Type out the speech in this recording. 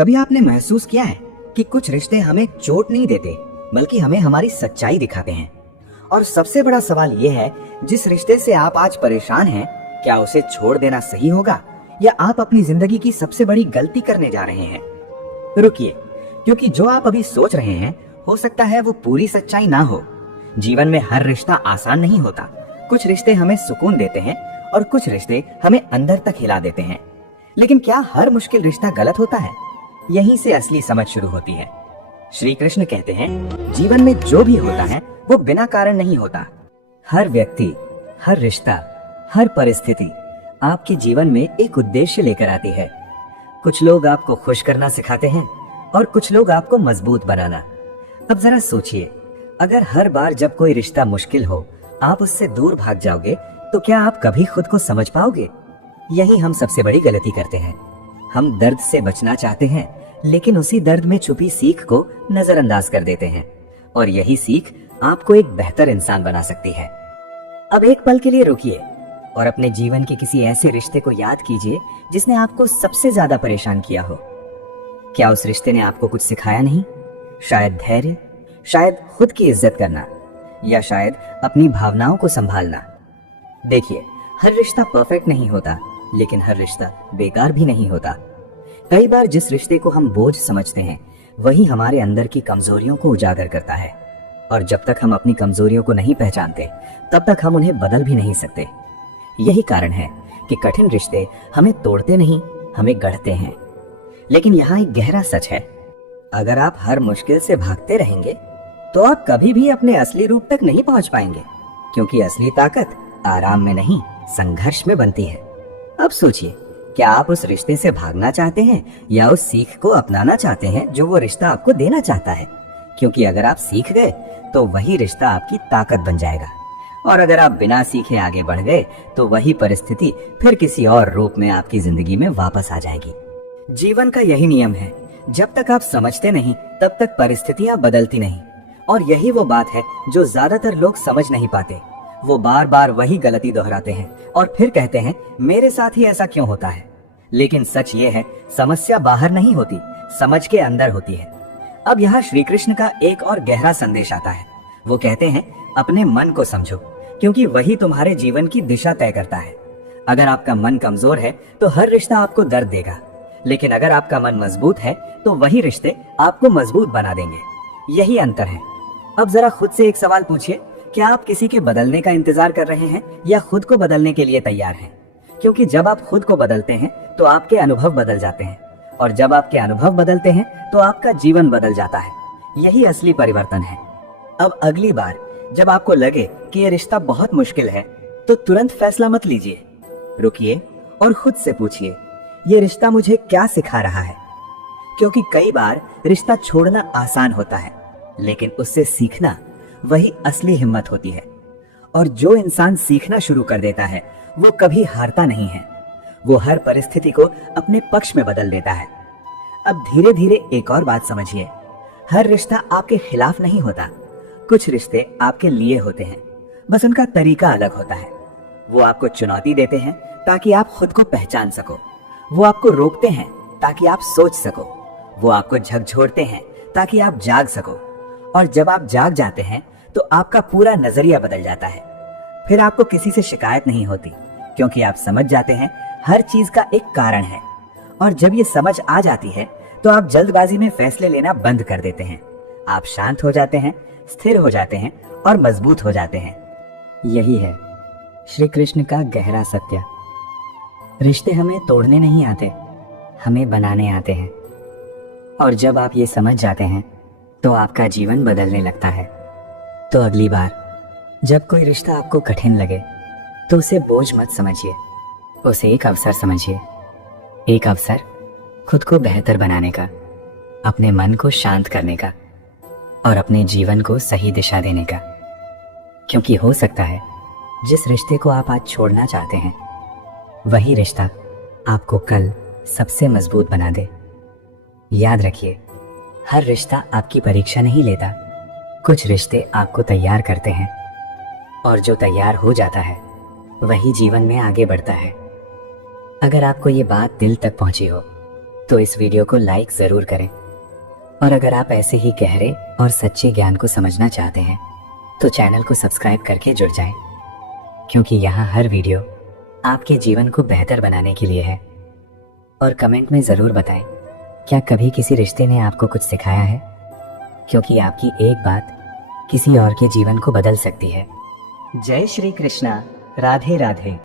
कभी आपने महसूस किया है कि कुछ रिश्ते हमें चोट नहीं देते बल्कि हमें हमारी सच्चाई दिखाते हैं? और सबसे बड़ा सवाल यह है, जिस रिश्ते से आप आज परेशान हैं, क्या उसे छोड़ देना सही होगा या आप अपनी जिंदगी की सबसे बड़ी गलती करने जा रहे हैं? रुकिए, क्योंकि जो आप अभी सोच रहे हैं हो सकता है वो पूरी सच्चाई ना हो। जीवन में हर रिश्ता आसान नहीं होता। कुछ रिश्ते हमें सुकून देते हैं और कुछ रिश्ते हमें अंदर तक हिला देते हैं। लेकिन क्या हर मुश्किल रिश्ता गलत होता है? यहीं से असली समझ शुरू होती है। श्री कृष्ण कहते हैं, जीवन में जो भी होता है वो बिना कारण नहीं होता। हर व्यक्ति, हर रिश्ता, हर परिस्थिति आपके जीवन में एक उद्देश्य लेकर आती है। कुछ लोग आपको खुश करना सिखाते हैं और कुछ लोग आपको मजबूत बनाना। अब जरा सोचिए, अगर हर बार जब कोई रिश्ता मुश्किल हो आप उससे दूर भाग जाओगे तो क्या आप कभी खुद को समझ पाओगे? यही हम सबसे बड़ी गलती करते हैं। हम दर्द से बचना चाहते हैं लेकिन उसी दर्द में छुपी सीख को नजरअंदाज कर देते हैं, और यही सीख आपको एक बेहतर इंसान बना सकती है। अब एक पल के लिए रुकिए और अपने जीवन के किसी ऐसे रिश्ते को याद कीजिए जिसने आपको सबसे ज्यादा परेशान किया हो। क्या उस रिश्ते ने आपको कुछ सिखाया नहीं? शायद धैर्य, शायद खुद की इज्जत करना, या शायद अपनी भावनाओं को संभालना। देखिए, हर रिश्ता परफेक्ट नहीं होता, लेकिन हर रिश्ता बेकार भी नहीं होता। कई बार जिस रिश्ते को हम बोझ समझते हैं वही हमारे अंदर की कमजोरियों को उजागर करता है, और जब तक हम अपनी कमजोरियों को नहीं पहचानते तब तक हम उन्हें बदल भी नहीं सकते। यही कारण है कि कठिन रिश्ते हमें तोड़ते नहीं, हमें गढ़ते हैं। लेकिन यहाँ एक गहरा सच है, अगर आप हर मुश्किल से भागते रहेंगे तो आप कभी भी अपने असली रूप तक नहीं पहुंच पाएंगे, क्योंकि असली ताकत आराम में नहीं, संघर्ष में बनती है। अब सोचिए, क्या आप उस रिश्ते से भागना चाहते हैं या उस सीख को अपनाना चाहते हैं जो वो रिश्ता आपको देना चाहता है? क्योंकि अगर आप सीख गए तो वही रिश्ता आपकी ताकत बन जाएगा, और अगर आप बिना सीखे आगे बढ़ गए तो वही परिस्थिति फिर किसी और रूप में आपकी जिंदगी में वापस आ जाएगी। जीवन का यही नियम है, जब तक आप समझते नहीं तब तक परिस्थितियां बदलती नहीं। और यही वो बात है जो ज्यादातर लोग समझ नहीं पाते। वो बार बार वही गलती दोहराते हैं और फिर कहते हैं, मेरे साथ ही ऐसा क्यों होता है? लेकिन सच ये है, समस्या बाहर नहीं होती, समझ के अंदर होती है। अब यहाँ श्री कृष्ण का एक और गहरा संदेश आता है। वो कहते हैं, अपने मन को समझो, क्योंकि वही तुम्हारे जीवन की दिशा तय करता है। अगर आपका मन कमजोर है तो हर रिश्ता आपको दर्द देगा, लेकिन अगर आपका मन मजबूत है तो वही रिश्ते आपको मजबूत बना देंगे। यही अंतर है। अब जरा खुद से एक सवाल पूछिए, क्या आप किसी के बदलने का इंतजार कर रहे हैं या खुद को बदलने के लिए तैयार हैं? क्योंकि जब आप खुद को बदलते हैं तो आपके अनुभव बदल जाते हैं, और जब आपके अनुभव बदलते हैं तो आपका जीवन बदल जाता है। यही असली परिवर्तन है। अब अगली बार जब आपको लगे कि ये रिश्ता बहुत मुश्किल है तो तुरंत फैसला मत लीजिए। रुकिए और खुद से पूछिए, ये रिश्ता मुझे क्या सिखा रहा है? क्योंकि कई बार रिश्ता छोड़ना आसान होता है, लेकिन उससे सीखना वही असली हिम्मत होती है। और जो इंसान सीखना शुरू कर देता है वो कभी हारता नहीं है। वो हर परिस्थिति को अपने पक्ष में बदल देता है। अब धीरे धीरे एक और बात समझिए, हर रिश्ता आपके खिलाफ नहीं होता। कुछ रिश्ते आपके लिए होते हैं, बस उनका तरीका अलग होता है। वो आपको चुनौती देते हैं ताकि आप खुद को पहचान सको। वो आपको रोकते हैं ताकि आप सोच सको। वो आपको झकझोरते हैं ताकि आप जाग सको। और जब आप जाग जाते हैं तो आपका पूरा नजरिया बदल जाता है। फिर आपको किसी से शिकायत नहीं होती, क्योंकि आप समझ जाते हैं हर चीज का एक कारण है। और जब ये समझ आ जाती है तो आप जल्दबाजी में फैसले लेना बंद कर देते हैं। आप शांत हो जाते हैं, स्थिर हो जाते हैं और मजबूत हो जाते हैं। यही है श्री कृष्ण का गहरा सत्य। रिश्ते हमें तोड़ने नहीं आते, हमें बनाने आते हैं। और जब आप ये समझ जाते हैं तो आपका जीवन बदलने लगता है। तो अगली बार जब कोई रिश्ता आपको कठिन लगे तो उसे बोझ मत समझिए, उसे एक अवसर समझिए। एक अवसर खुद को बेहतर बनाने का, अपने मन को शांत करने का और अपने जीवन को सही दिशा देने का। क्योंकि हो सकता है जिस रिश्ते को आप आज छोड़ना चाहते हैं वही रिश्ता आपको कल सबसे मजबूत बना दे। याद रखिए, हर रिश्ता आपकी परीक्षा नहीं लेता। कुछ रिश्ते आपको तैयार करते हैं, और जो तैयार हो जाता है वही जीवन में आगे बढ़ता है। अगर आपको ये बात दिल तक पहुंची हो तो इस वीडियो को लाइक जरूर करें। और अगर आप ऐसे ही गहरे और सच्चे ज्ञान को समझना चाहते हैं तो चैनल को सब्सक्राइब करके जुड़ जाएं, क्योंकि यहाँ हर वीडियो आपके जीवन को बेहतर बनाने के लिए है। और कमेंट में ज़रूर बताएं, क्या कभी किसी रिश्ते ने आपको कुछ सिखाया है? क्योंकि आपकी एक बात किसी और के जीवन को बदल सकती है। जय श्री कृष्णा। राधे राधे।